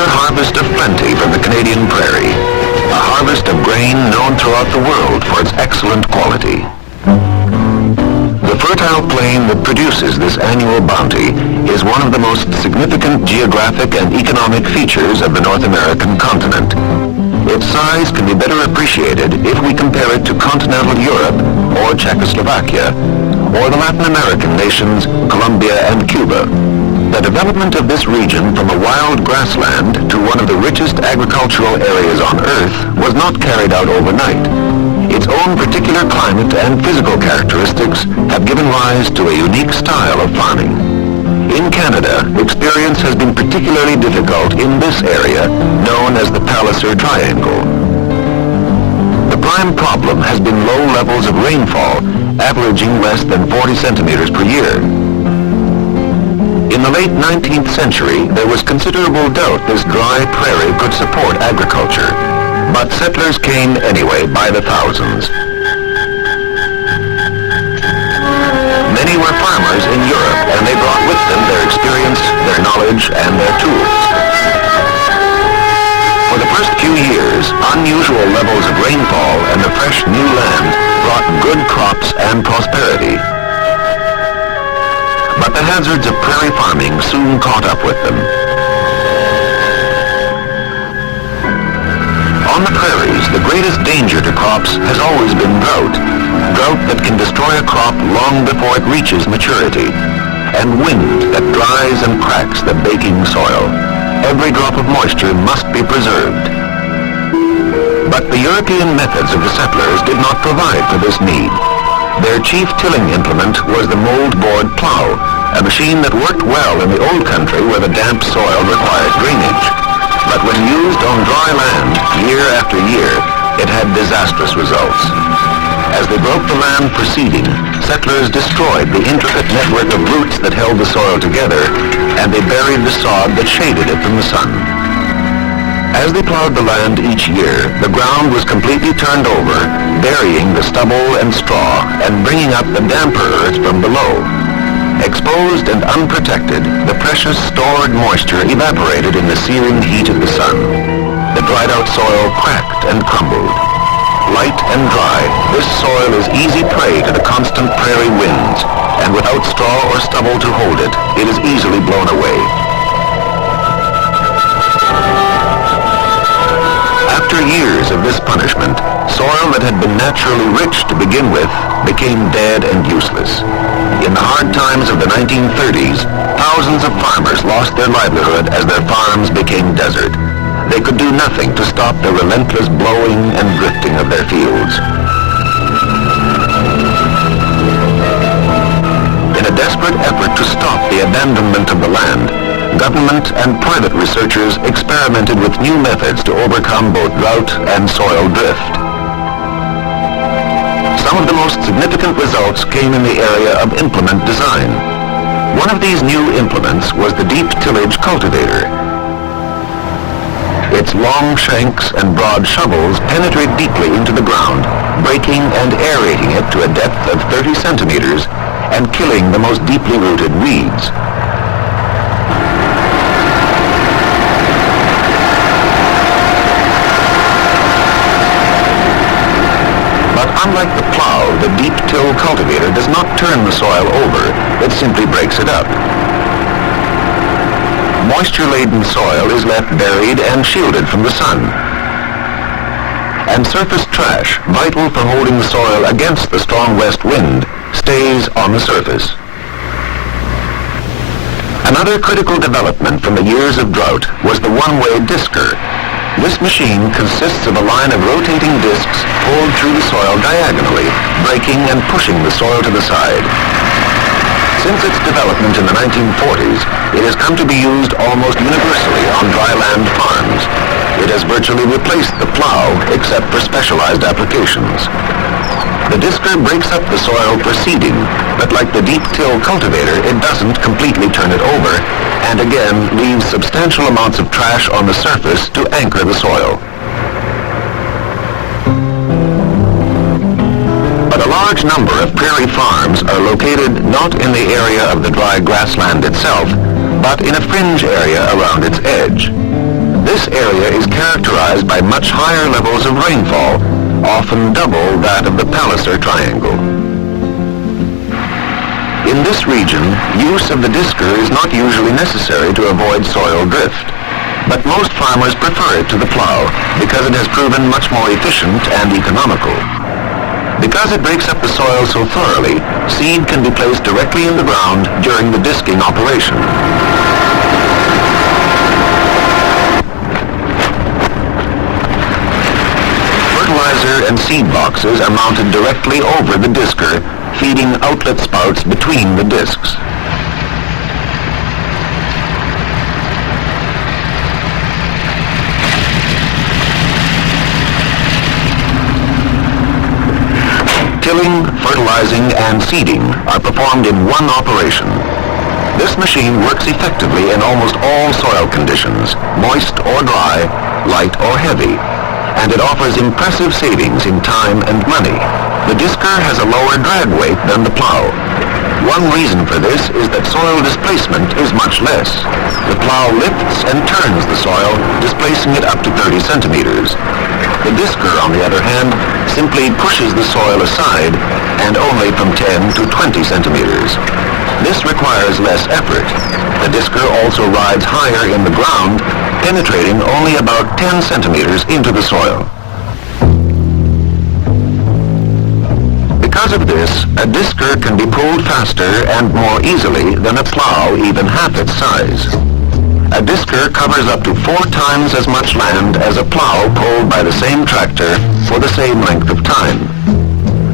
another harvest of plenty from the Canadian prairie. A harvest of grain known throughout the world for its excellent quality. The fertile plain that produces this annual bounty is one of the most significant geographic and economic features of the North American continent. Its size can be better appreciated if we compare it to continental Europe or Czechoslovakia, or the Latin American nations Colombia and Cuba. The development of this region from a wild grassland to one of the richest agricultural areas on Earth was not carried out overnight. Its own particular climate and physical characteristics have given rise to a unique style of farming. In Canada, experience has been particularly difficult in this area, known as the Palliser Triangle. The prime problem has been low levels of rainfall, averaging less than 40 centimeters per year. In the late 19th century, there was considerable doubt this dry prairie could support agriculture, but settlers came anyway by the thousands. Many were farmers in Europe, and they brought with them their experience, their knowledge, and their tools. For the first few years, unusual levels of rainfall and the fresh new land brought good crops and prosperity. But the hazards of prairie farming soon caught up with them. On the prairies, the greatest danger to crops has always been drought. Drought that can destroy a crop long before it reaches maturity. And wind that dries and cracks the baking soil. Every drop of moisture must be preserved. But the European methods of the settlers did not provide for this need. Their chief tilling implement was the mold-board plow, a machine that worked well in the old country where the damp soil required drainage. But when used on dry land, year after year, it had disastrous results. As they broke the land for seeding, settlers destroyed the intricate network of roots that held the soil together, and they buried the sod that shaded it from the sun. As they plowed the land each year, the ground was completely turned over, burying the stubble and straw and bringing up the damper earth from below. Exposed and unprotected, the precious stored moisture evaporated in the searing heat of the sun. The dried out soil cracked and crumbled. Light and dry, this soil is easy prey to the constant prairie winds, and without straw or stubble to hold it, it is easily blown away. After years of this punishment, soil that had been naturally rich to begin with became dead and useless. In the hard times of the 1930s, thousands of farmers lost their livelihood as their farms became desert. They could do nothing to stop the relentless blowing and drifting of their fields. In a desperate effort to stop the abandonment of the land, government and private researchers experimented with new methods to overcome both drought and soil drift. Some of the most significant results came in the area of implement design. One of these new implements was the deep tillage cultivator. Its long shanks and broad shovels penetrate deeply into the ground, breaking and aerating it to a depth of 30 centimeters and killing the most deeply rooted weeds. Unlike the plow, the deep till cultivator does not turn the soil over, it simply breaks it up. Moisture-laden soil is left buried and shielded from the sun. And surface trash, vital for holding the soil against the strong west wind, stays on the surface. Another critical development from the years of drought was the one-way disker. This machine consists of a line of rotating discs pulled through the soil diagonally, breaking and pushing the soil to the side. Since its development in the 1940s, it has come to be used almost universally on dry land farms. It has virtually replaced the plow, except for specialized applications. The disker breaks up the soil for seeding, but like the deep till cultivator, it doesn't completely turn it over, and again leaves substantial amounts of trash on the surface to anchor the soil. But a large number of prairie farms are located not in the area of the dry grassland itself, but in a fringe area around its edge. This area is characterized by much higher levels of rainfall, often double that of the Palliser Triangle. In this region, use of the disker is not usually necessary to avoid soil drift, but most farmers prefer it to the plow because it has proven much more efficient and economical. Because it breaks up the soil so thoroughly, seed can be placed directly in the ground during the disking operation. Fertilizer and seed boxes are mounted directly over the disker, feeding outlet spouts between the discs. Tilling, fertilizing, and seeding are performed in one operation. This machine works effectively in almost all soil conditions, moist or dry, light or heavy, and it offers impressive savings in time and money. The disker has a lower drag weight than the plow. One reason for this is that soil displacement is much less. The plow lifts and turns the soil, displacing it up to 30 centimeters. The disker, on the other hand, simply pushes the soil aside and only from 10 to 20 centimeters. This requires less effort. The disker also rides higher in the ground, penetrating only about 10 centimeters into the soil. Because of this, a disker can be pulled faster and more easily than a plow even half its size. A disker covers up to 4 times as much land as a plow pulled by the same tractor for the same length of time.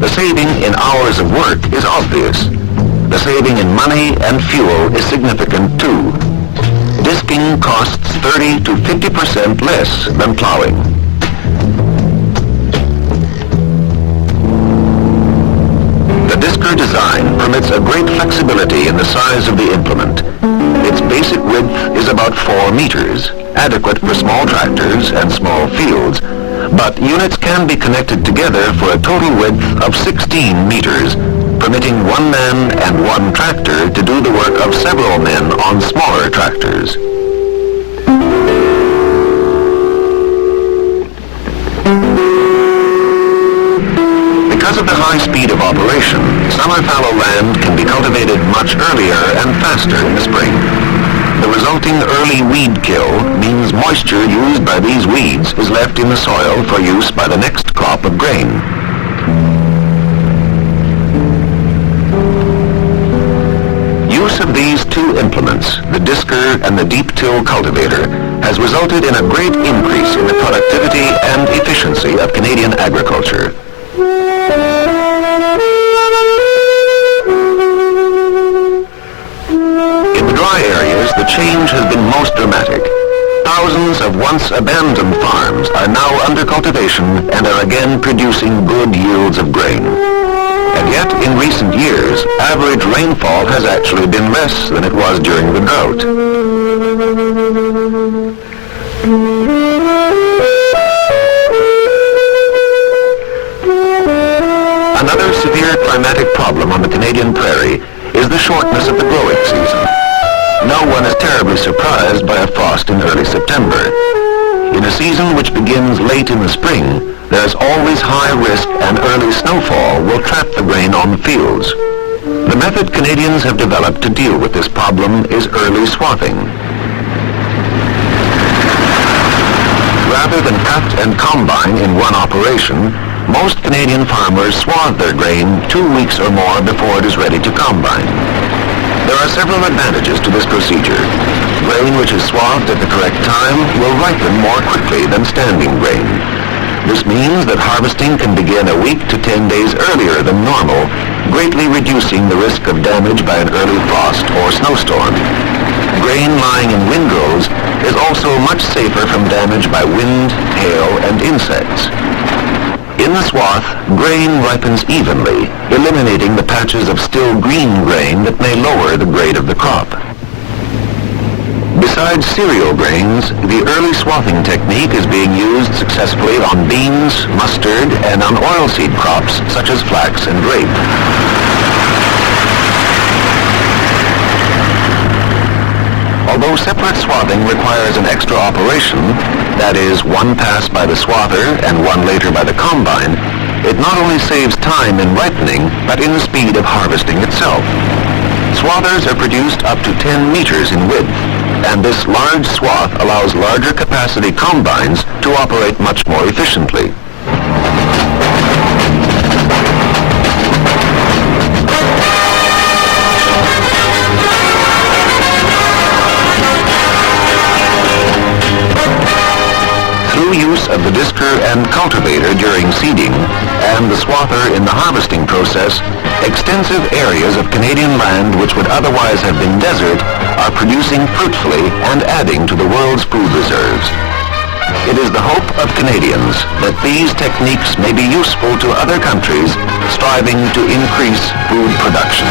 The saving in hours of work is obvious. The saving in money and fuel is significant too. Disking costs 30 to 50% less than plowing. The disker design permits a great flexibility in the size of the implement. Its basic width is about 4 meters, adequate for small tractors and small fields, but units can be connected together for a total width of 16 meters, permitting one man and one tractor to do the work of several men on smaller tractors. Because of the high speed of operation, summer fallow land can be cultivated much earlier and faster in the spring. The resulting early weed kill means moisture used by these weeds is left in the soil for use by the next crop of grain. Use of these two implements, the disker and the deep till cultivator, has resulted in a great increase in the productivity and efficiency of Canadian agriculture. The change has been most dramatic. Thousands of once abandoned farms are now under cultivation and are again producing good yields of grain. And yet, in recent years, average rainfall has actually been less than it was during the drought. Another severe climatic problem on the Canadian prairie is the shortness of the growing season. No one is terribly surprised by a frost in early September. In a season which begins late in the spring, there is always high risk and early snowfall will trap the grain on the fields. The method Canadians have developed to deal with this problem is early swathing. Rather than cut and combine in one operation, most Canadian farmers swathe their grain 2 weeks or more before it is ready to combine. There are several advantages to this procedure. Grain which is swathed at the correct time will ripen more quickly than standing grain. This means that harvesting can begin a week to 10 days earlier than normal, greatly reducing the risk of damage by an early frost or snowstorm. Grain lying in windrows is also much safer from damage by wind, hail, and insects. In the swath, grain ripens evenly, eliminating the patches of still green grain that may lower the grade of the crop. Besides cereal grains, the early swathing technique is being used successfully on beans, mustard, and on oilseed crops such as flax and rape. Although separate swathing requires an extra operation, that is, one pass by the swather and one later by the combine, it not only saves time in ripening, but in the speed of harvesting itself. Swathers are produced up to 10 meters in width, and this large swath allows larger capacity combines to operate much more efficiently. Through use of the disker and cultivator during seeding, and the swather in the harvesting process, extensive areas of Canadian land which would otherwise have been desert are producing fruitfully and adding to the world's food reserves. It is the hope of Canadians that these techniques may be useful to other countries striving to increase food production.